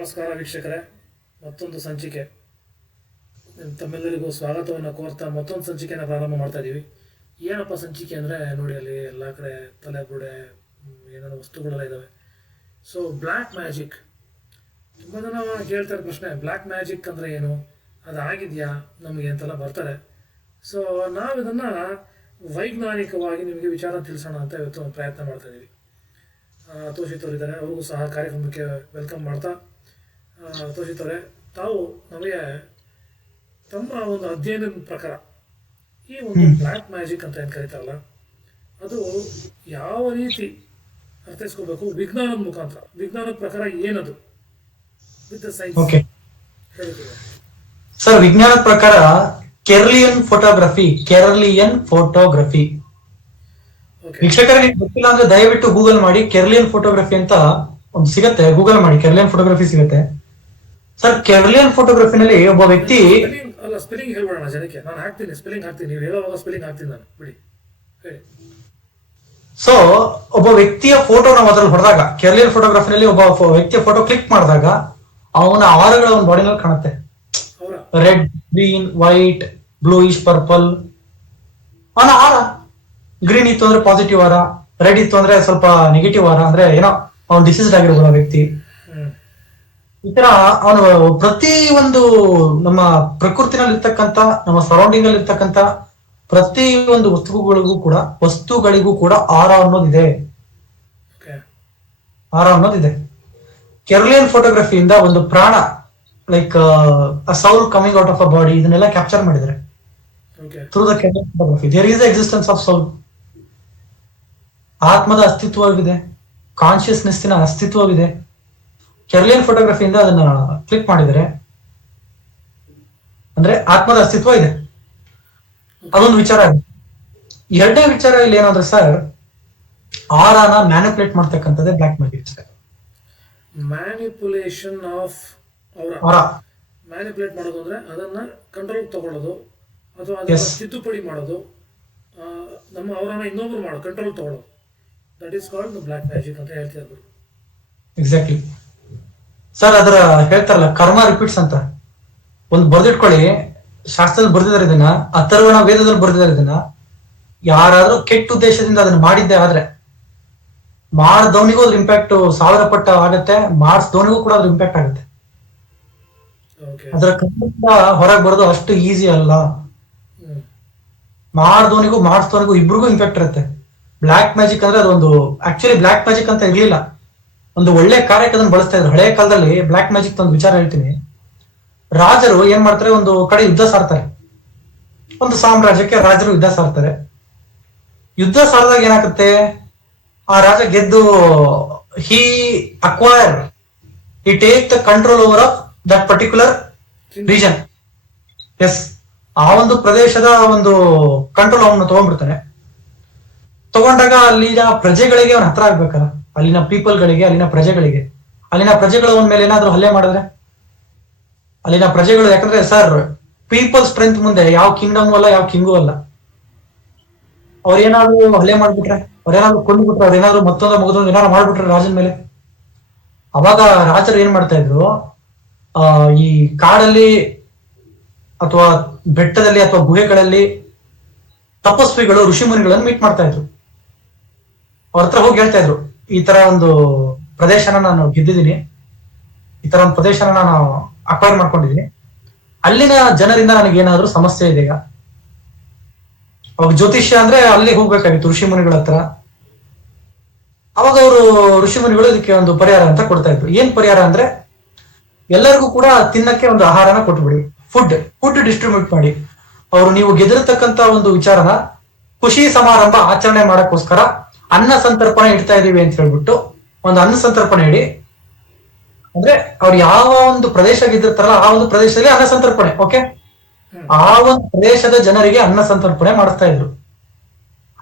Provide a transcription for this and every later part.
ನಮಸ್ಕಾರ ವೀಕ್ಷಕರೇ, ಮತ್ತೊಂದು ಸಂಚಿಕೆ ತಮ್ಮೆಲ್ಲರಿಗೂ ಸ್ವಾಗತವನ್ನು ಕೋರ್ತಾ ಮತ್ತೊಂದು ಸಂಚಿಕೆನ ಪ್ರಾರಂಭ ಮಾಡ್ತಾ ಇದ್ದೀವಿ. ಏನಪ್ಪ ಸಂಚಿಕೆ ಅಂದರೆ ನೋಡಿ, ಅಲ್ಲಿ ಎಲ್ಲ ಕಡೆ ತಲೆ ಬುಡೆ ಏನೇನೋ ವಸ್ತುಗಳೆಲ್ಲ ಇದ್ದಾವೆ. ಸೊ ಬ್ಲ್ಯಾಕ್ ಮ್ಯಾಜಿಕ್, ತುಂಬ ಜನ ಕೇಳ್ತಾರೆ ಪ್ರಶ್ನೆ, ಬ್ಲ್ಯಾಕ್ ಮ್ಯಾಜಿಕ್ ಅಂದರೆ ಏನು, ಅದಾಗಿದೆಯಾ ನಮಗೆ ಅಂತೆಲ್ಲ ಬರ್ತಾರೆ. ಸೊ ನಾವು ಇದನ್ನು ವೈಜ್ಞಾನಿಕವಾಗಿ ನಿಮಗೆ ವಿಚಾರ ತಿಳಿಸೋಣ ಅಂತ ಇವತ್ತು ಪ್ರಯತ್ನ ಮಾಡ್ತಾ ಇದ್ದೀವಿ. ತೋಷಿತ್ ಅವರಿದ್ದಾರೆ, ಅವ್ರಿಗೂ ಸಹ ಕಾರ್ಯಕ್ರಮಕ್ಕೆ ವೆಲ್ಕಮ್ ಮಾಡ್ತಾ. ತೋಷಿತ್ ಅವರೇ, ತಾವು ನಮಗೆ ತಮ್ಮ ಒಂದು ಅಧ್ಯಯನದ ಪ್ರಕಾರ ಈ ಒಂದು ಬ್ಲ್ಯಾಕ್ ಮ್ಯಾಜಿಕ್ ಅಂತ ಏನು ಕರೀತಾರಲ್ಲ, ಅದು ಯಾವ ರೀತಿ ಅರ್ಥೈಸ್ಕೋಬೇಕು ವಿಜ್ಞಾನದ ಮುಖಾಂತರ, ವಿಜ್ಞಾನದ ಪ್ರಕಾರ ಏನದು ವಿತ್ ಸೈನ್ಸ್ ಹೇಳ್ತೀವಿ ಸರ್? ವಿಜ್ಞಾನದ ಪ್ರಕಾರ ಕೆರ್ಲಿಯನ್ ಫೋಟೋಗ್ರಫಿ. ವೀಕ್ಷಕರಿಗೆ ಗೊತ್ತಿಲ್ಲ ಅಂದ್ರೆ ದಯವಿಟ್ಟು ಗೂಗಲ್ ಮಾಡಿ, ಕೆರ್ಲಿಯನ್ ಫೋಟೋಗ್ರಫಿ ಅಂತ ಒಂದು ಸಿಗತ್ತೆ, ಗೂಗಲ್ ಮಾಡಿ, ಕೆರ್ಲಿಯನ್ ಫೋಟೋಗ್ರಫಿ ಸಿಗತ್ತೆ. ಸರ್, ಕೆರ್ಲಿಯನ್ ಫೋಟೋಗ್ರಫಿನಲ್ಲಿ ಒಬ್ಬ ವ್ಯಕ್ತಿ, ಅಲ್ಲ ಸ್ಪೆಲ್ಲಿಂಗ್ ಹೇಳ್ಬೇಡ ಜನಕ್ಕೆ, ನಾನು ಹಾಕ್ತೀನಿ ಸ್ಪೆಲ್ಲಿಂಗ್ ಹಾಕ್ತೀನಿ, ನೀವು ಹೇಳುವಾಗ ಸ್ಪೆಲ್ಲಿಂಗ್ ಹಾಕ್ತೀನಿ ನಾನು, ಬಿಡಿ ಹೇಳಿ. ಸೊ ಒಬ್ಬ ವ್ಯಕ್ತಿಯ ಫೋಟೋ ನಾವು ಅದ್ರಲ್ಲಿ ಹೊಡೆದಾಗ, ಕೆರ್ಲಿಯನ್ ಫೋಟೋಗ್ರಫಿನಲ್ಲಿ ಒಬ್ಬ ವ್ಯಕ್ತಿಯ ಫೋಟೋ ಕ್ಲಿಕ್ ಮಾಡಿದಾಗ ಅವನ ಆರಗಳ ಒಂದು ಬಾಡಿನಲ್ಲಿ ಕಾಣುತ್ತೆ. Red, green, white, bluish, purple. ಅವನ ಆರ ಗ್ರೀನ್ ಇತ್ತು ಅಂದ್ರೆ ಪಾಸಿಟಿವ್ ಆರ, ರೆಡ್ ಇತ್ತು ಅಂದ್ರೆ ಸ್ವಲ್ಪ ನೆಗೆಟಿವ್ ಆರ, ಅಂದ್ರೆ ಏನೋ ಅವ್ನು ಡಿಸೀಸ್ಡ್ ಆಗಿರ್ಬೋದು ಆ ವ್ಯಕ್ತಿ. ಈ ತರ ಅವನು ಪ್ರತಿ ಒಂದು ನಮ್ಮ ಪ್ರಕೃತಿನಲ್ಲಿ ಇರ್ತಕ್ಕಂಥ, ನಮ್ಮ ಸರೌಂಡಿಂಗ್ ಅಲ್ಲಿ ಇರ್ತಕ್ಕಂಥ ಪ್ರತಿ ಒಂದು ವಸ್ತುಗಳಿಗೂ ಕೂಡ ಆರ ಅನ್ನೋದಿದೆ. ಕೆರ್ಲಿಯನ್ ಫೋಟೋಗ್ರಫಿಯಿಂದ ಒಂದು ಪ್ರಾಣ, like a soul coming out of a body, ಇದನ್ನೆಲ್ಲ ಕ್ಯಾಪ್ಚರ್ ಮಾಡಿದ್ದಾರೆ through the Kirlian photography. There is the existence of soul. ಆತ್ಮದ ಅಸ್ತಿತ್ವವಿದೆ, ಕಾನ್ಶಿಯಸ್ನೆಸ್ಸಿನ ಅಸ್ತಿತ್ವವಿದೆ. ಕೆರ್ಲಿಯನ್ ಫೋಟೋಗ್ರಫಿಯಿಂದ ಅದನ್ನ ಕ್ಲಿಕ್ ಮಾಡಿದರೆ ಅಂದ್ರೆ ಆತ್ಮದ ಅಸ್ತಿತ್ವ ಇದೆ. ಅದೊಂದು ವಿಚಾರ ಇದೆ. ಎರಡನೇ ವಿಚಾರ ಇಲ್ಲಿ ಏನಂದ್ರೆ ಸರ್, ಆರಾನ ಮ್ಯಾನಿಪುಲೇಟ್ ಮಾಡ್ತಕ್ಕಂಥದ್ದೇ black magic. Manipulation of manipulate ಮಾಡೋದು ಅಂದ್ರೆ ಅದನ್ನ ಕಂಟ್ರೋಲ್ ತಗೊಳ್ಳೋದು, ಅಥವಾ ಅದನ್ನ ತಿದ್ದುಪಡಿ ಮಾಡೋದು, ನಮ್ಮ ಅವರನ್ನ ಇನ್ನೊಬ್ರು ಮಾಡೋದು, ಕಂಟ್ರೋಲ್ ತಗೊಳ್ಳೋದು. That is called black magic ಅಂತ ಹೇಳ್ತಿದ್ರು. Exactly sir. ಅದರ ಹೇಳ್ತಾರಲ್ಲ ಕರ್ಮ ರಿಪೀಟ್ಸ್ ಅಂತ, ಒಂದು ಬರ್ದಿಟ್ಕೊಳ್ಳಿ, ಶಾಸ್ತ್ರದಲ್ಲಿ ಬರ್ದಿದ್ದಾರೆ ಇದನ್ನ, ಅಥರ್ವಣ ವೇದದಲ್ಲಿ ಬರ್ದಿದ್ದಾರೆ ಇದನ್ನ. ಯಾರಾದ್ರೂ ಕೆಟ್ಟ ಉದ್ದೇಶದಿಂದ ಅದನ್ನ ಮಾಡಿದ್ದೆ ಆದ್ರೆ ಮಾಡಿದವನಿಗೂ ಅದ್ರ ಇಂಪ್ಯಾಕ್ಟ್ 1000 ಪಟ್ಟು ಆಗತ್ತೆ, ಮಾಡಿಸಿದವನಿಗೂ ಕೂಡ ಅದ್ರ ಇಂಪ್ಯಾಕ್ಟ್ ಆಗುತ್ತೆ. ಅದರ ಕರ್ಮದಿಂದ ಹೊರಗೆ ಬರೋದು ಅಷ್ಟು ಈಸಿ ಅಲ್ಲ. ಮಾಡಿದವನಿಗೂ ಮಾಡಿಸಿದವನಿಗೂ ಇಬ್ರಿಗೂ ಇಂಪ್ಯಾಕ್ಟ್ ಇರುತ್ತೆ. ಬ್ಲ್ಯಾಕ್ ಮ್ಯಾಜಿಕ್ ಅಂದ್ರೆ ಅದೊಂದು ಆಕ್ಚುಲಿ ಬ್ಲ್ಯಾಕ್ ಮ್ಯಾಜಿಕ್ ಅಂತ ಇರ್ಲಿಲ್ಲ, ಒಂದು ಒಳ್ಳೆ ಕಾರ್ಯಕ್ಕೆ ಅದನ್ನು ಬಳಸ್ತಾ ಇದ್ರು. ಹಳೆ ಕಾಲದಲ್ಲಿ ಬ್ಲ್ಯಾಕ್ ಮ್ಯಾಜಿಕ್ ಒಂದು ವಿಚಾರ ಹೇಳ್ತೀನಿ. ರಾಜರು ಏನ್ ಮಾಡ್ತಾರೆ, ಒಂದು ಕಡೆ ಯುದ್ಧ ಸಾರ್ತಾರೆ, ಒಂದು ಸಾಮ್ರಾಜ್ಯಕ್ಕೆ ರಾಜರು ಯುದ್ಧ ಸಾರ್ತಾರೆ. ಯುದ್ಧ ಸಾರಿದಾಗ ಏನಾಗುತ್ತೆ, ಆ ರಾಜ ಗೆದ್ದು he take the control over of that particular region. Yes, ಆ ಒಂದು ಪ್ರದೇಶದ ಒಂದು ಕಂಟ್ರೋಲ್ ಅವನು ತಗೊಂಡ್ಬಿಡ್ತಾನೆ. ತಗೊಂಡಾಗ ಅಲ್ಲಿನ ಪ್ರಜೆಗಳಿಗೆ ಅವನ ಹತ್ರ ಆಗ್ಬೇಕಲ್ಲ, ಅಲ್ಲಿನ ಪೀಪಲ್ಗಳಿಗೆ, ಅಲ್ಲಿನ ಪ್ರಜೆಗಳು ಅವನ ಮೇಲೆ ಏನಾದ್ರು ಹಲ್ಲೆ ಮಾಡಿದ್ರೆ, ಅಲ್ಲಿನ ಪ್ರಜೆಗಳು, ಯಾಕಂದ್ರೆ ಸರ್ ಪೀಪಲ್ ಸ್ಟ್ರೆಂತ್ ಮುಂದೆ ಯಾವ ಕಿಂಗ್ಡಮ್ ಅಲ್ಲ, ಯಾವ ಕಿಂಗು ಅಲ್ಲ. ಅವ್ರೇನಾದ್ರು ಹಲ್ಲೆ ಮಾಡ್ಬಿಟ್ರೆ, ಅವ್ರೇನಾದ್ರು ಕೊಂಡ್ಬಿಟ್ರೆ, ಅವ್ರೇನಾದ್ರು ಮತ್ತೊಂದು ಏನಾದ್ರು ಮಾಡ್ಬಿಟ್ರೆ ರಾಜನ ಮೇಲೆ, ಅವಾಗ ರಾಜರು ಏನ್ ಮಾಡ್ತಾ ಇದ್ರು, ಈ ಕಾಡಲ್ಲಿ ಅಥವಾ ಬೆಟ್ಟದಲ್ಲಿ ಅಥವಾ ಗುಹೆಗಳಲ್ಲಿ ತಪಸ್ವಿಗಳು, ಋಷಿಮುನಿಗಳನ್ನು ಮೀಟ್ ಮಾಡ್ತಾ ಇದ್ರು. ಅವ್ರ ಹತ್ರ ಹೋಗಿ ಹೇಳ್ತಾ ಇದ್ರು, ಈ ತರ ಒಂದು ಪ್ರದೇಶನ ನಾನು ಗೆದ್ದಿದ್ದೀನಿ, ಈ ತರ ಒಂದು ಪ್ರದೇಶನ ನಾನು ಅಕ್ವೈರ್ ಮಾಡ್ಕೊಂಡಿದ್ದೀನಿ, ಅಲ್ಲಿನ ಜನರಿಂದ ನನಗೇನಾದ್ರೂ ಸಮಸ್ಯೆ ಇದೆಯಾ. ಅವಾಗ ಜ್ಯೋತಿಷ್ಯ ಅಂದ್ರೆ ಅಲ್ಲಿ ಹೋಗ್ಬೇಕಾಗಿತ್ತು ಋಷಿಮುನಿಗಳ ಹತ್ರ. ಅವಾಗ ಅವರು ಋಷಿಮುನಿಗಳು ಇದಕ್ಕೆ ಒಂದು ಪರಿಹಾರ ಅಂತ ಕೊಡ್ತಾ ಇದ್ರು. ಏನ್ ಪರಿಹಾರ ಅಂದ್ರೆ, ಎಲ್ಲರಿಗೂ ಕೂಡ ತಿನ್ನಕ್ಕೆ ಒಂದು ಆಹಾರನ ಕೊಟ್ಬಿಡಿ, ಫುಡ್ ಡಿಸ್ಟ್ರಿಬ್ಯೂಟ್ ಮಾಡಿ. ಅವರು ನೀವು ಗೆದಿರತಕ್ಕಂತ ಒಂದು ವಿಚಾರನ ಖುಷಿ ಸಮಾರಂಭ ಆಚರಣೆ ಮಾಡಕ್ಕೋಸ್ಕರ ಅನ್ನ ಸಂತರ್ಪಣೆ ಇಡ್ತಾ ಇದೀವಿ ಅಂತ ಹೇಳ್ಬಿಟ್ಟು ಒಂದು ಅನ್ನ ಸಂತರ್ಪಣೆ ಇಡಿ. ಅಂದ್ರೆ ಅವ್ರು ಯಾವ ಒಂದು ಪ್ರದೇಶ ಗೆದ್ದಿರ್ತಾರಲ್ಲ ಆ ಒಂದು ಪ್ರದೇಶದಲ್ಲಿ ಅನ್ನ ಸಂತರ್ಪಣೆ, ಓಕೆ, ಆ ಒಂದು ಪ್ರದೇಶದ ಜನರಿಗೆ ಅನ್ನ ಸಂತರ್ಪಣೆ ಮಾಡಿಸ್ತಾ ಇದ್ರು.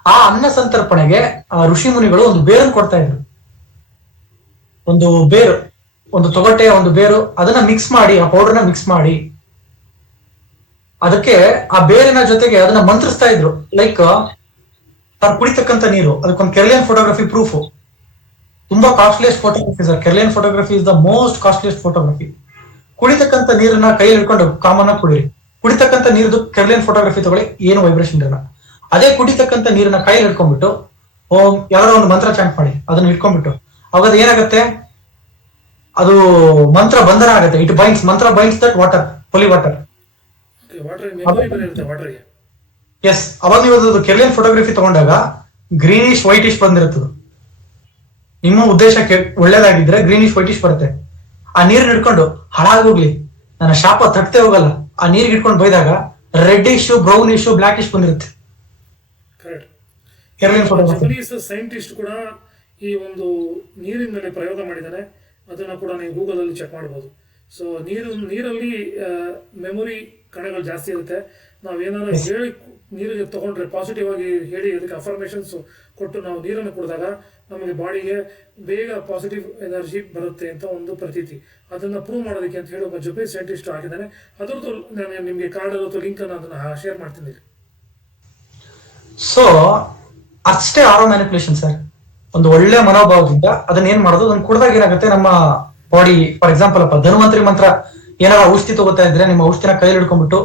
ಆ ಅನ್ನ ಸಂತರ್ಪಣೆಗೆ ಆ ಋಷಿ ಮುನಿಗಳು ಒಂದು ಬೇರನ್ನು ಕೊಡ್ತಾ ಇದ್ರು. ಒಂದು ಬೇರು, ಒಂದು ತೊಗಟೆಯ ಒಂದು ಬೇರು, ಅದನ್ನ ಮಿಕ್ಸ್ ಮಾಡಿ, ಆ ಪೌಡರ್ನ ಮಿಕ್ಸ್ ಮಾಡಿ ಅದಕ್ಕೆ ಆ ಬೇರಿನ ಜೊತೆಗೆ ಅದನ್ನ ಮಂತ್ರಿಸ್ತಾ ಇದ್ರು. ಲೈಕ್ ತಾನು ಕುಡಿತಕ್ಕಂಥ ನೀರು, ಅದಕ್ಕೊಂದು ಕೆರ್ಲಿಯನ್ ಫೋಟೋಗ್ರಫಿ ಪ್ರೂಫ್. ತುಂಬಾ costliest photography sir. Kirlian photography is the most costliest photography. ಕುಡಿತಕ್ಕಂಥ ನೀರನ್ನ ಕೈ ಹಿಡ್ಕೊಂಡು ಕಾಮನ್ ಆಗಿ ಕುಡಿರಿ. ಕುಡಿತಕ್ಕಂಥ ನೀರ್ದು ಕೆರ್ಲಿಯನ್ ಫೋಟೋಗ್ರಫಿ ತಗೊಳ್ಳಿ, ಏನು ವೈಬ್ರೇಷನ್ ಇರಲ್ಲ. ಅದೇ ಕುಡಿತಕ್ಕಂಥ ನೀರನ್ನ ಕೈ ಹಿಡ್ಕೊಂಡ್ಬಿಟ್ಟು ಓಂ ಯಾವ್ದಾರ ಒಂದು ಮಂತ್ರ ಚಾಂಟ್ ಮಾಡಿ, ಅದನ್ನ ಇಟ್ಕೊಂಡ್ಬಿಟ್ಟು ಅವಾಗ ಏನಾಗುತ್ತೆ, ಅದು ಮಂತ್ರ ಬಂಧನ ಆಗುತ್ತೆ. ಇಟ್ ಬೈಂಡ್ಸ್, ಮಂತ್ರ binds that water, holy water. Water memory ಬೇರೆ ಇರುತ್ತೆ ವಾಟರ್ಗೆ. ಎಸ್, ಅವಾಗ ನೀವು ಅದು ಕೆರ್ಲಿಯನ್ ಫೋಟೋಗ್ರಫಿ ತಗೊಂಡಾಗ ಗ್ರೀನಿಶ್ ವೈಟಿಶ್ ಬಂದಿರುತ್ತದೆ. ನಿಮ್ಮ ಉದ್ದೇಶಕ್ಕೆ ಒಳ್ಳೇದಾಗಿದ್ರೆ ಗ್ರೀನಿಶ್ ವೈಟಿಶ್ ಬರುತ್ತೆ. ಆ ನೀರ್ ಹಿಡ್ಕೊಂಡು ಹಾಳಾಗೋಗ್ಲಿ, ನನ್ನ ಶಾಪ ತಟ್ಟೆ ಹೋಗಲ್ಲ, ಆ ನೀರಿಗೆ ಇಟ್ಕೊಂಡು ಬೈದಾಗ red Ishu, brown Ishu, block ಇಶ್ ಬಂದಿರುತ್ತೆ. ಕರೆಕ್ಟ್. ಕೆರ್ಲಿಯನ್ ಫೋಟೋಗ್ರಫಿ ಜಪನೀಸ್ ಸೈಂಟಿಸ್ಟ್ ಕೂಡ ಈ ಒಂದು ನೀರಿನ ಮೇಲೆ ಪ್ರಯೋಗ ಮಾಡಿದ್ದಾರೆ. ಅದನ್ನು ಕೂಡ ನೀವು ಗೂಗಲಲ್ಲಿ ಚೆಕ್ ಮಾಡ್ಬೋದು. ಸೊ ನೀರಲ್ಲಿ ಮೆಮೊರಿ ಕಣಗಳು ಜಾಸ್ತಿ ಇರುತ್ತೆ. ನಾವೇನಾದ್ರು ಹೇಳಿ ನೀರಿಗೆ ತಗೊಂಡ್ರೆ ಪಾಸಿಟಿವ್ ಆಗಿ ಹೇಳಿ ಅದಕ್ಕೆ ಅಫರ್ಮೇಷನ್ಸ್ ಕೊಟ್ಟು ನಾವು ನೀರನ್ನು ಕುಡಿದಾಗ ನಮಗೆ ಬಾಡಿಗೆ ಬೇಗ ಪಾಸಿಟಿವ್ ಎನರ್ಜಿ ಬರುತ್ತೆ ಅಂತ ಒಂದು ಪ್ರತೀತಿ. ಅದನ್ನು ಪ್ರೂವ್ ಮಾಡೋದಕ್ಕೆ ಅಂತ ಹೇಳಿ ಒಬ್ಬ ಜಪನೀಸ್ ಸೈಂಟಿಸ್ಟ್ ಆಗಿದ್ದಾನೆ. ಅದರದ್ದು ನಾನು ನಿಮಗೆ ಕಾರ್ಡ್ ಅಥವಾ ಲಿಂಕನ್ನು ಅದನ್ನು ಶೇರ್ ಮಾಡ್ತೀನಿ. ಸೊ ಅಷ್ಟೇ ಆರೋ ಮ್ಯಾನಿಪುಲೇಷನ್ ಸರ್. ಒಂದು ಒಳ್ಳೆ ಮನೋಭಾವದಿಂದ ಅದನ್ನ ಏನ್ ಮಾಡೋದು, ಅದನ್ನ ಕುಡಿದಾಗ ಏನಾಗುತ್ತೆ, ನಮ್ಮ ಬಾಡಿ, ಫಾರ್ ಎಕ್ಸಾಂಪಲ್ ಅಪ್ಪ ಧನ್ವಂತರಿ ಮಂತ್ರ ಏನಾರ ಔಷಧಿ ತಗೋತಾ ಇದ್ರೆ ನಿಮ್ಮ ಔಷಧಿನ ಕೈಯಲ್ಲಿ ಹಿಡ್ಕೊಂಡ್ಬಿಟ್ಟು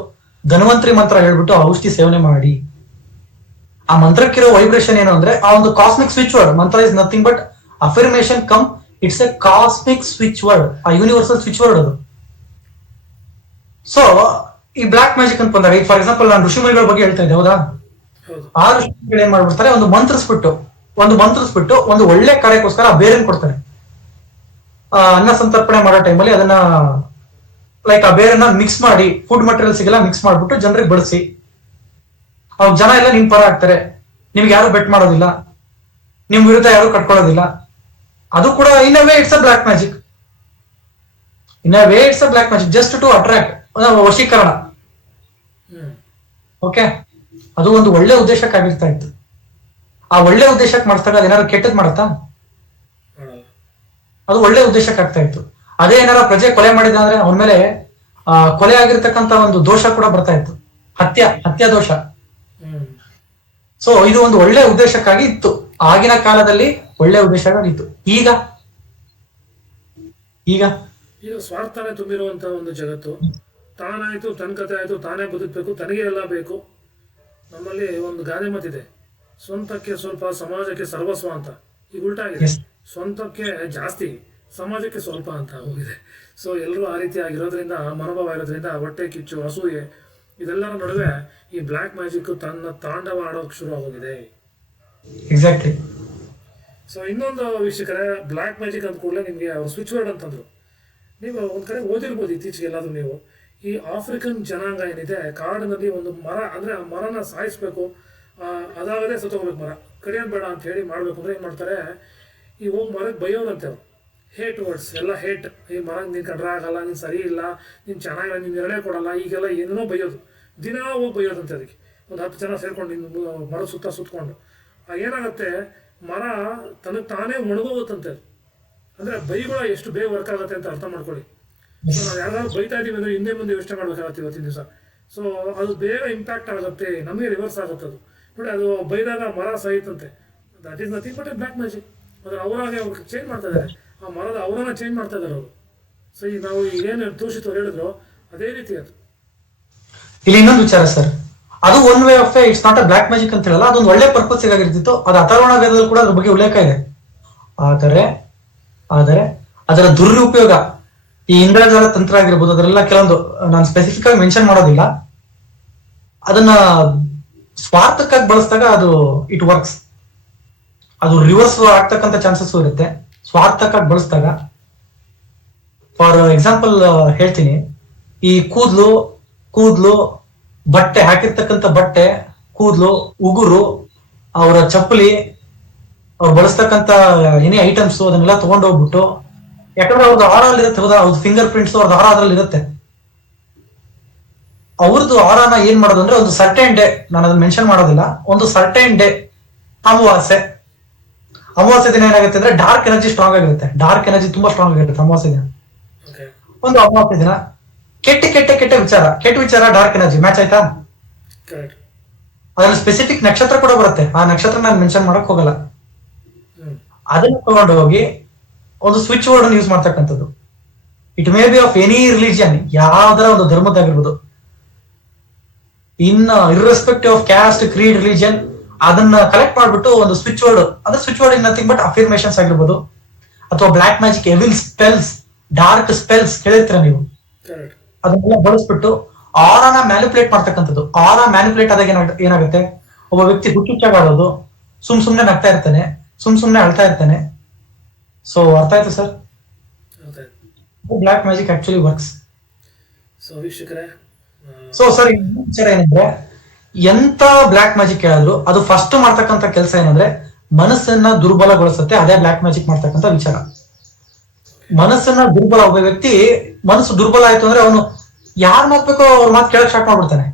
ಧನ್ವಂತರಿ ಮಂತ್ರ ಹೇಳ್ಬಿಟ್ಟು ಆ ಔಷಧಿ ಸೇವನೆ ಮಾಡಿ. ಆ ಮಂತ್ರಕ್ಕಿರೋ ವೈಬ್ರೇಷನ್ ಏನು ಅಂದ್ರೆ ಆ ಒಂದು ಕಾಸ್ಮಿಕ್ ಸ್ವಿಚ್ ವರ್ಡ್. ಮಂತ್ರ is nothing but affirmation come, it's A cosmic switch word, ಆ ಯೂನಿವರ್ಸಲ್ ಸ್ವಿಚ್ ವರ್ಡ್ ಅದು. ಸೊ ಈ ಬ್ಲಾಕ್ ಮ್ಯಾಜಿಕ್ ಅಂತ ಬಂದಾಗ, ಈಗ ಫಾರ್ ಎಕ್ಸಾಂಪಲ್ ನಾನು ಋಷಿಮುನಿಗಳ ಬಗ್ಗೆ ಹೇಳ್ತಾ ಇದ್ದೆ, ಹೌದಾ? ಆ ಋಷಿಗಳು ಏನ್ ಮಾಡ್ಬಿಡ್ತಾರೆ, ಒಂದು ಮಂತ್ರಿಸ್ಬಿಟ್ಟು ಒಂದು ಒಳ್ಳೆ ಕಾರ್ಯಕ್ಕೋಸ್ಕರ ಆ ಬೇರನ್ನು ಕೊಡ್ತಾರೆ. ಅನ್ನ ಸಂತರ್ಪಣೆ ಮಾಡೋ ಟೈಮಲ್ಲಿ ಅದನ್ನ ಲೈಕ್ ಆ ಬೇರನ್ನ ಮಿಕ್ಸ್ ಮಾಡಿ, ಫುಡ್ ಮಟೀರಿಯಲ್ಸ್ ಎಲ್ಲ ಮಿಕ್ಸ್ ಮಾಡ್ಬಿಟ್ಟು ಜನರಿಗೆ ಬಳಸಿ, ಅವಾಗ ಜನ ಎಲ್ಲ ನಿಮ್ ಪರ ಆಗ್ತಾರೆ. ನಿಮ್ಗೆ ಯಾರು ಬೆಟ್ ಮಾಡೋದಿಲ್ಲ, ನಿಮ್ ವಿರುದ್ಧ ಯಾರು ಕಟ್ಕೊಳ್ಳೋದಿಲ್ಲ. ಅದು ಕೂಡ in a way it's a black magic. Just to attract, ವಶೀಕರಣ. ಓಕೆ, ಅದು ಒಂದು ಒಳ್ಳೆ ಉದ್ದೇಶಕ್ಕಾಗಿರ್ತಾ ಇತ್ತು. ಆ ಒಳ್ಳೆ ಉದ್ದೇಶಕ್ಕೆ ಮಾಡಿಸ್ದಾಗ ಅದೇನಾದ್ರು ಕೆಟ್ಟದ್ ಮಾಡತ್ತಾ? ಅದು ಒಳ್ಳೆ ಉದ್ದೇಶಕ್ಕೆ ಆಗ್ತಾ ಇತ್ತು. ಅದೇ ಏನಾರ ಪ್ರಜೆ ಕೊಲೆ ಮಾಡಿದ ಅಂದ್ರೆ ಅವನ ಮೇಲೆ ಕೊಲೆ ಆಗಿರ್ತಕ್ಕಂತ ಒಂದು ದೋಷ ಕೂಡ ಬರ್ತಾ ಇತ್ತು, ಹತ್ಯಾ ದೋಷ. ಸೊ ಇದು ಒಂದು ಒಳ್ಳೆ ಉದ್ದೇಶಕ್ಕಾಗಿ ಇತ್ತು ಆಗಿನ ಕಾಲದಲ್ಲಿ, ಒಳ್ಳೆ ಉದ್ದೇಶಕ್ಕಾಗಿತ್ತು. ಈಗ ಸ್ವಾರ್ಥನೇ ತುಂಬಿರುವಂತಹ ಒಂದು ಜಗತ್ತು. ತಾನಾಯ್ತು, ತನ್ನ ಕತೆ ಆಯ್ತು, ತಾನೇ ಬದುಕಬೇಕು, ತನಗೆ ಎಲ್ಲ ಬೇಕು. ನಮ್ಮಲ್ಲಿ ಒಂದು ಗಾದೆ ಮಾತಿದೆ, ಸ್ವಂತಕ್ಕೆ ಸ್ವಲ್ಪ, ಸಮಾಜಕ್ಕೆ ಸರ್ವಸ್ವ ಅಂತ. ಈಗ ಉಲ್ಟಾಗಿದೆ, ಸ್ವಂತಕ್ಕೆ ಜಾಸ್ತಿ, ಸಮಾಜಕ್ಕೆ ಸ್ವಲ್ಪ ಅಂತ ಹೋಗಿದೆ. ಸೊ ಎಲ್ಲರೂ ಆ ರೀತಿ ಆಗಿರೋದ್ರಿಂದ, ಮನೋಭಾವ ಇರೋದ್ರಿಂದ ಹೊಟ್ಟೆ ಕಿಚ್ಚು, ಅಸೂಯೆ, ಇದೆಲ್ಲರ ನಡುವೆ ಈ ಬ್ಲ್ಯಾಕ್ ಮ್ಯಾಜಿಕ್ ತನ್ನ ತಾಂಡವ ಆಡೋಕೆ ಶುರು ಆಗೋಗಿದೆ. ಎಕ್ಸಾಕ್ಟ್ಲಿ. ಸೊ ಇನ್ನೊಂದು ವೀಕ್ಷಕರೇ, ಬ್ಲ್ಯಾಕ್ ಮ್ಯಾಜಿಕ್ ಅಂದ ಕೂಡಲೇ ನಿಮಗೆ ಅವ್ರು ಸ್ವಿಚ್ ವರ್ಡ್ ಅಂತಂದ್ರು. ನೀವು ಒಂದು ಕಡೆ ಓದಿರ್ಬೋದು ಇತ್ತೀಚೆಗೆ ಎಲ್ಲಾದರೂ ನೀವು, ಈ ಆಫ್ರಿಕನ್ ಜನಾಂಗ ಏನಿದೆ, ಕಾಡಿನಲ್ಲಿ ಒಂದು ಮರ ಅಂದರೆ ಆ ಮರನ ಸಾಯಿಸ್ಬೇಕು, ಅದಾಗದೇ ಸತ್ತೋಗ್ಬೇಕು, ಮರ ಕಡಿಯೋದು ಬೇಡ ಅಂತ ಹೇಳಿ ಮಾಡಬೇಕು ಅಂದರೆ ಏನು ಮಾಡ್ತಾರೆ, ಈ ಹೋಗಿ ಮರಕ್ಕೆ ಬೈಯೋರಂತೆ ಅವರು. ಹೇಟ್ ವರ್ಡ್ಸ್ ಎಲ್ಲ ಹೇಟ್. ಈ ಮರ ನೀನು ಕಂಡ್ರೆ ಆಗಲ್ಲ, ನೀನು ಸರಿ ಇಲ್ಲ, ನೀನು ಚೆನ್ನಾಗಿಲ್ಲ, ನೀನು ನೆರಳೆ ಕೊಡಲ್ಲ, ಈಗೆಲ್ಲ ಏನೇನೋ ಬೈಯೋದು. ದಿನ ಹೋಗಿ ಬೈಯೋದಂತೆ ಅದಕ್ಕೆ. ಒಂದು 10 ಜನ ಸೇರ್ಕೊಂಡು ನಿನ್ನ ಮರ ಸುತ್ತಕೊಂಡು ಏನಾಗುತ್ತೆ, ಮರ ತನಗೆ ತಾನೇ ಒಣಗೋಗುತ್ತಂತೆ. ಅಂದರೆ ಬೈಗಳ ಎಷ್ಟು ಬೇಗ ವರ್ಕ್ ಆಗುತ್ತೆ ಅಂತ ಅರ್ಥ ಮಾಡ್ಕೊಳ್ಳಿ. ಸೊ ನಾವು ಯಾರಾದ್ರೂ ಬೈತಾ ಇದ್ದೀವಿ ಅಂದರೆ ಹಿಂದೆ ಮುಂದೆ ಯೋಚನೆ ಮಾಡಬೇಕಾಗತ್ತೆ ಇವತ್ತಿನ ದಿವಸ. ಸೊ ಅದು ಬೇಗ ಇಂಪ್ಯಾಕ್ಟ್ ಆಗುತ್ತೆ, ನಮಗೆ ರಿವರ್ಸ್ ಆಗುತ್ತೆ ಅದು. ನೋಡಿ, ಅದು ಬೈದಾಗ ಮರ ಸಾಯುತ್ತಂತೆ. That is nothing but a black magic. ಆದರೆ ಅವರಾಗೆ ಅವ್ರು ಚೇಂಜ್ ಮಾಡ್ತಾ ಇದ್ದಾರೆ, ಆ ಮರದ ಅವರನ್ನ ಚೇಂಜ್ ಮಾಡ್ತಾ ಇದ್ದಾರೆ ಅವರು. ಸೊ ಈಗ ನಾವು ಏನು ತೋರಿಸಿತ್ತು ಹೇಳಿದ್ರು ಅದೇ ರೀತಿ ಅದು. ಇಲ್ಲಿ ಇನ್ನೊಂದು ವಿಚಾರ ಸರ್, ಅದು one way of it's not a black magic ಅಂತ ಹೇಳಲ್ಲ, ಅದೊಂದು ಒಳ್ಳೆ ಪರ್ಪಸ್ ಆಗಿರ್ತಿತ್ತು. ಅದು ಅಥರ್ವಣ ವೇದದಲ್ಲಿ ಕೂಡ ಅದ್ರ ಬಗ್ಗೆ ಉಲ್ಲೇಖ ಇದೆ. ಆದರೆ ಅದರ ದುರುಪಯೋಗ, ಈ ಇಂದ್ರಜಾಲ ತಂತ್ರ ಆಗಿರ್ಬೋದು, ಅದರೆಲ್ಲ ಕೆಲವೊಂದು ನಾನು ಸ್ಪೆಸಿಫಿಕ್ ಆಗಿ ಮೆನ್ಷನ್ ಮಾಡೋದಿಲ್ಲ. ಅದನ್ನ ಸ್ವಾರ್ಥಕ್ಕಾಗಿ ಬಳಸಿದಾಗ ಅದು ಇಟ್ ವರ್ಕ್ಸ್. ಅದು ರಿವರ್ಸ್ ಆಗ್ತಕ್ಕಂಥ ಚಾನ್ಸಸ್ ಇರುತ್ತೆ ಸ್ವಾರ್ಥಕ್ಕಾಗಿ ಬಳಸಿದಾಗ. ಫಾರ್ ಎಕ್ಸಾಂಪಲ್ ಹೇಳ್ತೀನಿ, ಈ ಕೂದ್ಲು ಬಟ್ಟೆ ಹಾಕಿರ್ತಕ್ಕಂಥ ಬಟ್ಟೆ, ಕೂದ್ಲು, ಉಗುರು, ಅವರ ಚಪ್ಪಲಿ, ಅವ್ರು ಬಳಸ್ತಕ್ಕಂಥ ಏನೇ ಐಟಮ್ಸ್, ಅದನ್ನೆಲ್ಲ ತಗೊಂಡು ಹೋಗ್ಬಿಟ್ಟು, ಯಾಕಂದ್ರೆ ಅವ್ರದ್ದು ಆರಲ್ಲಿ ಇರುತ್ತೆ, ಹೌದಾ, ಅವ್ರದ್ದು ಫಿಂಗರ್ ಪ್ರಿಂಟ್ಸ್, ಅವ್ರದ್ದು ಆರ ಅದ್ರಲ್ಲಿ ಇರುತ್ತೆ. ಅವ್ರದ್ದು ಆರಾನ ಏನ್ ಮಾಡೋದು ಅಂದ್ರೆ, ಒಂದು ಸರ್ಟೈನ್ ಡೇ, ನಾನು ಅದನ್ನ ಮೆನ್ಷನ್ ಮಾಡೋದಿಲ್ಲ, ಒಂದು ಸರ್ಟೈನ್ ಡೇ, ಅಮಾವಾಸ್ಯೆ ದಿನ ಏನಾಗುತ್ತೆ ಅಂದ್ರೆ ಡಾರ್ಕ್ ಎನರ್ಜಿ ಸ್ಟ್ರಾಂಗ್ ಆಗಿರುತ್ತೆ. ಡಾರ್ಕ್ ಎನರ್ಜಿ ತುಂಬಾ ಸ್ಟ್ರಾಂಗ್ ಆಗಿರುತ್ತೆ ಅಮಾವಾಸ್ಯೆ ದಿನ. ಒಂದು ಅಮಾವಾಸ್ಯೆ ದಿನ ಕೆಟ್ಟ ವಿಚಾರ ಡಾರ್ಕ್ ಎನರ್ಜಿ ಮ್ಯಾಚ್ ಆಯ್ತಾ? ಅದ್ರಲ್ಲಿ ಸ್ಪೆಸಿಫಿಕ್ ನಕ್ಷತ್ರ ಕೂಡ ಬರುತ್ತೆ. ಆ ನಕ್ಷತ್ರ ನಾನು ಮೆನ್ಷನ್ ಮಾಡಕ್ ಹೋಗಲ್ಲ. ಅದನ್ನ ತಗೊಂಡು ಹೋಗಿ ಒಂದು ಸ್ವಿಚ್ ವರ್ಡ್ ಅನ್ನು ಯೂಸ್ ಮಾಡ್ತಕ್ಕಂಥದ್ದು. It may be of any religion, ಯಾವ್ದಾರ ಒಂದು ಧರ್ಮದ್ದಾಗಿರ್ಬೋದು, in irrespective of caste, creed, religion, ಅದನ್ನ ಕಲೆಕ್ಟ್ ಮಾಡ್ಬಿಟ್ಟು ಒಂದು ಸ್ವಿಚ್ ವರ್ಡ್, ಅಂದ್ರೆ switch word in nothing but affirmations ಆಗಿರ್ಬೋದು, ಅಥವಾ black magic, evil spells, dark spells ಕೇಳಿರ್ತೀರ ನೀವು, ಕರೆಕ್ಟ್. ಅದನ್ನೆಲ್ಲ ಬಳಸ್ಬಿಟ್ಟು ಆರಾನ ಮ್ಯಾನಿಪುಲೇಟ್ ಮಾಡ್ತಕ್ಕಂಥದ್ದು. ಆರಾ ಮ್ಯಾನಿಪುಲೇಟ್ ಆದಾಗ ಏನಾಗುತ್ತೆ, ಒಬ್ಬ ವ್ಯಕ್ತಿ ಹುಚ್ಚುಚ್ಚಾಗಾಡೋದು, ಸುಮ್ನೆ ನಗ್ತಾ ಇರ್ತಾನೆ, ಸುಮ್ನೆ ಅಳ್ತಾ ಇರ್ತಾನೆ. ಸೊ ಅರ್ಥ ಆಯ್ತು ಸರ್, ಅರ್ಥ ಆಯ್ತು. Black magic actually works. So ವೀಕ್ಷಕರೇ, ಸೊ ಸರ್, ವಿಚಾರ ಏನಂದ್ರೆ, ಎಂತ ಬ್ಲಾಕ್ ಮ್ಯಾಜಿಕ್ ಹೇಳಿದ್ರು ಅದು ಫಸ್ಟ್ ಮಾಡ್ತಕ್ಕಂಥ ಕೆಲಸ ಏನಂದ್ರೆ ಮನಸ್ಸನ್ನ ದುರ್ಬಲಗೊಳಿಸುತ್ತೆ. ಅದೇ ಬ್ಲಾಕ್ ಮ್ಯಾಜಿಕ್ ಮಾಡ್ತಕ್ಕಂಥ ವಿಚಾರ. ಮನಸ್ಸನ್ನ ದುರ್ಬಲ, ಒಬ್ಬ ವ್ಯಕ್ತಿ ಮನಸ್ಸು ದುರ್ಬಲ ಆಯ್ತು ಅಂದ್ರೆ ಅವನು ಯಾರ್ ಮಾತ್ಬೇಕೋ ಅವ್ರ ಮಾತು ಕೇಳಕ್ ಸ್ಟಾರ್ಟ್ ಮಾಡ್ಬಿಡ್ತಾನೆ.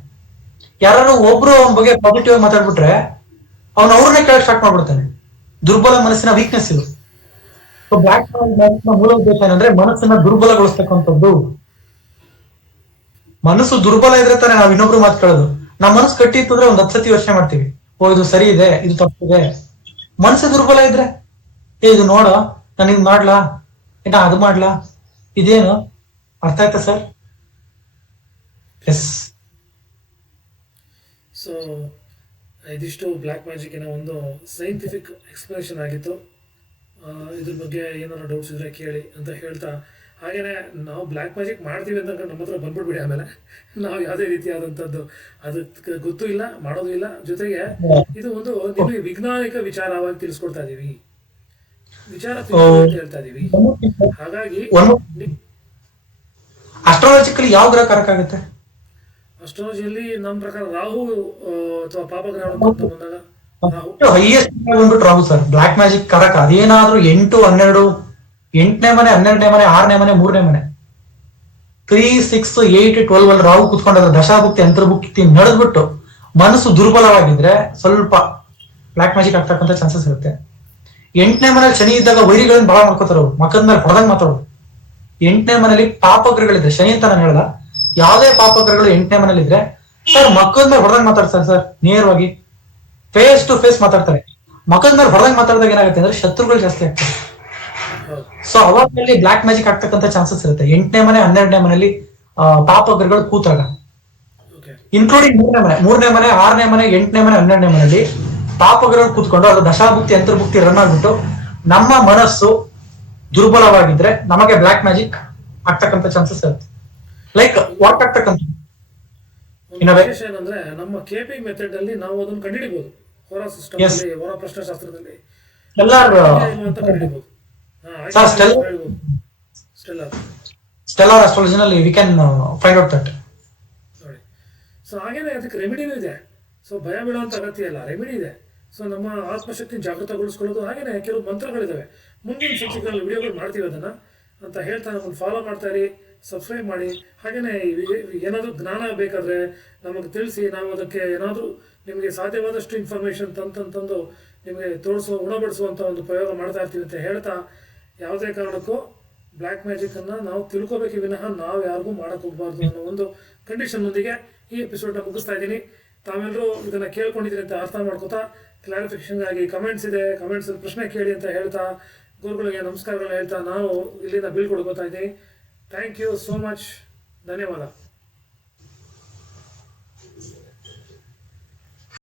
ಯಾರು ಒಬ್ರು ಅವನ ಬಗ್ಗೆ ಪಾಸಿಟಿವ್ ಆಗಿ ಮಾತಾಡ್ಬಿಟ್ರೆ ಅವ್ನು ಅವ್ರನ್ನೇ ಕೇಳಕ್ ಸ್ಟಾರ್ಟ್ ಮಾಡ್ಬಿಡ್ತಾನೆ. ದುರ್ಬಲ ಮನಸ್ಸಿನ ವೀಕ್ನೆಸ್ ಇದು. ಸೊ ಬ್ಲಾಕ್ ಮ್ಯಾಜಿಕ್ ನ ಮೂಲ ಉದ್ದೇಶ ಏನಂದ್ರೆ ಮನಸ್ಸನ್ನ ದುರ್ಬಲಗೊಳಿಸ್ತಕ್ಕಂಥದ್ದು. ಮನಸ್ಸು ದುರ್ಬಲ ಇದ್ರೆ ತಾನೆ ನಾವ್ ಇನ್ನೊಬ್ರು ಮಾತು ಕೇಳೋದು. ನಮ್ಮ ಮನಸ್ಸು ಕಟ್ಟಿತ್ತು ಅಂದ್ರೆ ಒಂದ್ 10 ಸತಿ ಯೋಚನೆ ಮಾಡ್ತೀವಿ, ಓ ಇದು ಸರಿ ಇದೆ, ಇದು ತಪ್ಪಿದೆ. ಮನಸ್ಸು ದುರ್ಬಲ ಇದ್ರೆ, ಇದು ನೋಡ, ನಾನು ಇದು ಮಾಡ್ಲಾ, ಅದು ಮಾಡ್ಲಾ, ಇದೇನು, ಅರ್ಥ ಆಯ್ತಾ ಸರ್? ಎಸ್. ಸೊ ಇದಿಷ್ಟು ಬ್ಲ್ಯಾಕ್ ಮ್ಯಾಜಿಕ್ಕಿನ ಒಂದು ಸೈಂಟಿಫಿಕ್ ಎಕ್ಸ್ಪ್ಲನೇಷನ್ ಆಗಿತ್ತು. ಇದ್ರ ಬಗ್ಗೆ ಏನಾದ್ರು ಡೌಟ್ಸ್ ಇದ್ರೆ ಕೇಳಿ ಅಂತ ಹೇಳ್ತಾ, ಹಾಗೆಯೇ ನಾವು ಬ್ಲ್ಯಾಕ್ ಮ್ಯಾಜಿಕ್ ಮಾಡ್ತೀವಿ ಅಂತ ನಮ್ಮ ಹತ್ರ ಬಂದ್ಬಿಡ್ಬಿಡಿ. ಆಮೇಲೆ ನಾವು ಯಾವುದೇ ರೀತಿಯಾದಂಥದ್ದು ಅದಕ್ಕೆ ಗೊತ್ತೂ ಇಲ್ಲ, ಮಾಡೋದು ಇಲ್ಲ. ಜೊತೆಗೆ ಇದು ಒಂದು ನಿಮಗೆ ವಿಜ್ಞಾನಿಕ ವಿಚಾರವಾಗಿ ತಿಳಿಸ್ಕೊಡ್ತಾ ಇದ್ದೀವಿ, ವಿಚಾರ ಅಂತ ಹೇಳ್ತಾ ಇದೀವಿ. ಹಾಗಾಗಿ ಅಸ್ಟ್ರಾಲಜಿಕಲಿ ಯಾವ ಗ್ರಹ ಕರೆಕ್ಟ್ ಆಗುತ್ತೆ? ಅಸ್ಟ್ರಾಲಜಿಯಲ್ಲಿ ನಮ್ಮ ಪ್ರಕಾರ ರಾಹು ಅಥವಾ ಪಾಪಗ್ರಹ ಅಂತ ಬಂದಾಗ ಹೈಯೆಸ್ಟ್ ಬಂದ್ಬಿಟ್ಟು ರಾಹು ಸರ್. ಬ್ಲಾಕ್ ಮ್ಯಾಜಿಕ್ ಕರಕ ಅದೇನಾದ್ರೂ 8, 12, 8ನೇ ಮನೆ, 12ನೇ ಮನೆ, 6ನೇ ಮನೆ, 3ನೇ ಮನೆ, 3, 6, 8, 12 ಅಲ್ಲಿ ರಾಹು ಕುತ್ಕೊಂಡ್ರೆ ದಶಾಭುಕ್ತಿ ಅಂತರ್ಭುಕ್ತಿ ನಡೆದ್ಬಿಟ್ಟು ಮನಸ್ಸು ದುರ್ಬಲವಾಗಿದ್ರೆ ಸ್ವಲ್ಪ ಬ್ಲಾಕ್ ಮ್ಯಾಜಿಕ್ ಆಗ್ತಕ್ಕಂಥ ಚಾನ್ಸಸ್ ಇರುತ್ತೆ. 8ನೇ ಮನೇಲಿ ಶನಿ ಇದ್ದಾಗ ವೈರಿಗಳನ್ನ ಬಹಳ ಮಾಡ್ಕೋತಾರ, ಅವ್ರು ಮಕ್ಕದ ಮೇಲೆ ಹೊಡೆದಂಗ್ ಮಾತಾಡೋದು. 8ನೇ ಮನೇಲಿ ಪಾಪಗ್ರಹಗಳಿದ್ರೆ, ಶನಿ ಅಂತ ನಾನು ಹೇಳ್ದ, ಯಾವುದೇ ಪಾಪಗ್ರಹಗಳು 8ನೇ ಮನೇಲಿ ಇದ್ರೆ ಸರ್ ಮಕ್ಕದ ಮೇಲೆ ಹೊಡೆದಂಗ್ ಮಾತಾಡ್ತಾರೆ ಸರ್. ನೇರವಾಗಿ ಫೇಸ್ ಟು ಫೇಸ್ ಮಾತಾಡ್ತಾರೆ. ಮಕ್ಕದ ಮೇಲೆ ಹೊಡೆದಂಗ್ ಮಾತಾಡಿದಾಗ ಏನಾಗುತ್ತೆ ಅಂದ್ರೆ ಶತ್ರುಗಳು ಜಾಸ್ತಿ ಆಗ್ತಾರೆ. ಸೊ ಅವಾಗಲ್ಲಿ ಬ್ಲಾಕ್ ಮ್ಯಾಜಿಕ್ ಆಗ್ತಕ್ಕಂಥ ಚಾನ್ಸಸ್ ಇರುತ್ತೆ 8ನೇ ಮನೆ, 12ನೇ ಮನೆಯಲ್ಲಿ ಪಾಪಗ್ರಹಗಳು ಕೂತಾಗ. ಇನ್ಕ್ಲೂಡಿಂಗ್ 3ನೇ ಮನೆ, 6ನೇ ಮನೆ, 8ನೇ ಮನೆ, 12ನೇ ಮನೆಯಲ್ಲಿ ಪಾಪಗ್ರಹಗಳು ಕೂತ್ಕೊಂಡು ಅದು ದಶಾಭುಕ್ತಿ ಅಂತರ್ಭುಕ್ತಿ ರನ್ ಆಗ್ಬಿಟ್ಟು ನಮ್ಮ ಮನಸ್ಸು ದುರ್ಬಲವಾಗಿದ್ರೆ ನಮಗೆ ಬ್ಲಾಕ್ ಮ್ಯಾಜಿಕ್ ಆಗ್ತಕ್ಕಂಥ ಚಾನ್ಸಸ್ ಇರುತ್ತೆ. ಲೈಕ್ ವಾಟ್ ಆಗ್ತಕ್ಕಂಥ ವಿಶೇಷ ಏನಂದ್ರೆ ನಮ್ಮ ಕೆಪಿ ಮೆಥಡ್ ಅಲ್ಲಿ ನಾವು ಅದನ್ನು ಕಂಡುಹಿಡಿಬಹುದು. ಹೊರ ಸಿಸ್ಟಮ್ ಅಲ್ಲಿ, ಹೊರ ಪ್ರಶ್ನೆಶಾಸ್ತ್ರದಲ್ಲಿ ಸ್ಟೆಲ್ಲಾರ್ ಅಸ್ಟ್ರಾಲಜಿನಲ್ಲಿ we can find out that. ನೋಡಿ, ಸೊ ಹಾಗೇನೆ ಅದಕ್ಕೆ ರೆಮಿಡಿನೂ ಇದೆ. ಸೊ ಭಯ ಬೀಳುವಂತ ಅಗತ್ಯ ಇಲ್ಲ, ರೆಮಿಡಿ ಇದೆ. ಸೊ ನಮ್ಮ ಆತ್ಮಶಕ್ತಿ ಜಾಗೃತಗೊಳಿಸ್ಕೊಳ್ಳೋದು, ಹಾಗೇನೆ ಕೆಲವು ಮಂತ್ರಗಳಿದಾವೆ. ಮುಂದಿನ ಸಂಚಿಕೆಗಳಲ್ಲಿ ವಿಡಿಯೋಗಳು ಮಾಡ್ತೀವಿ ಅದನ್ನ ಅಂತ ಹೇಳ್ತಾ ನಮ್ಮನ್ನು ಫಾಲೋ ಮಾಡ್ತಾ ಇರಿ, ಸಬ್ಸ್ಕ್ರೈಬ್ ಮಾಡಿ. ಹಾಗೆಯೇ ಏನಾದರೂ ಜ್ಞಾನ ಬೇಕಾದರೆ ನಮಗೆ ತಿಳಿಸಿ, ನಾವು ಅದಕ್ಕೆ ಏನಾದರೂ ನಿಮಗೆ ಸಾಧ್ಯವಾದಷ್ಟು ಇನ್ಫಾರ್ಮೇಷನ್ ತಂದು ನಿಮಗೆ ಉಣಬಡಿಸುವಂಥ ಒಂದು ಪ್ರಯೋಗ ಮಾಡ್ತಾ ಇರ್ತೀವಿ ಅಂತ ಹೇಳ್ತಾ, ಯಾವುದೇ ಕಾರಣಕ್ಕೂ ಬ್ಲ್ಯಾಕ್ ಮ್ಯಾಜಿಕನ್ನು ನಾವು ತಿಳ್ಕೊಬೇಕೆ ವಿನಃ ನಾವು ಯಾರಿಗೂ ಮಾಡೋಕ್ಕೆ ಹೋಗಬಾರ್ದು ಅನ್ನೋ ಒಂದು ಕಂಡೀಷನ್ನೊಂದಿಗೆ ಈ ಎಪಿಸೋಡ್ನ ಮುಗಿಸ್ತಾ ಇದ್ದೀನಿ. ತಾವೆಲ್ಲರೂ ಇದನ್ನು ಕೇಳ್ಕೊಂಡಿದ್ದೀನಿ ಅಂತ ಅರ್ಥ ಮಾಡ್ಕೋತಾ, ಕ್ಲಾರಿಫಿಕೇಷನ್ಗಾಗಿ ಕಮೆಂಟ್ಸ್ ಇದೆ, ಕಮೆಂಟ್ಸಲ್ಲಿ ಪ್ರಶ್ನೆ ಕೇಳಿ ಅಂತ ಹೇಳ್ತಾ, ಗುರುಗಳಿಗೆ ನಮಸ್ಕಾರಗಳನ್ನ ಹೇಳ್ತಾ ನಾವು ಇಲ್ಲಿಂದ ಬೀಳ್ಕೊಡ್ಕೋತಾ ಇದ್ದೀನಿ. Thank you so much. ಧನ್ಯವಾದ.